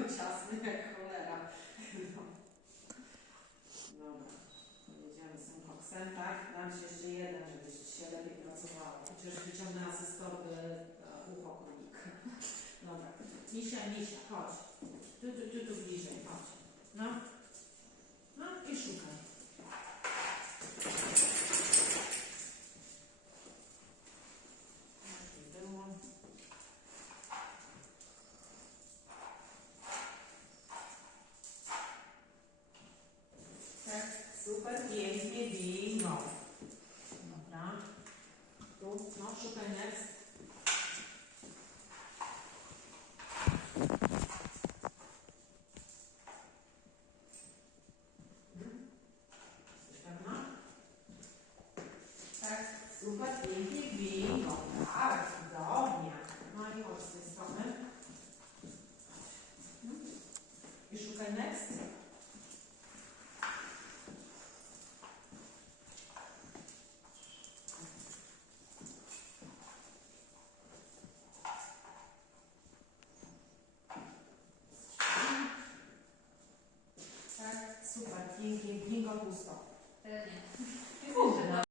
ciasny jak cholera. No. Dobra, jedziemy z tym koksem, tak? Dam ci jeszcze jeden, żebyś się lepiej pracowało. Chociaż wyciągnęła ze storby e, ucho królika. Dobra, misia, misia, chodź. Tu, tu, tu, tu bliżej, chodź. No i szukaj. Tak, nie było. Tak, super, pięknie, bingo. Dobra. Tu, no, szukaj next. Pewna? Tak, super, pięknie, bingo. Tak, cudownie. No i chodź. Mhm. I szukaj next. Tak, super, pięknie, bingo pusto. E, nie.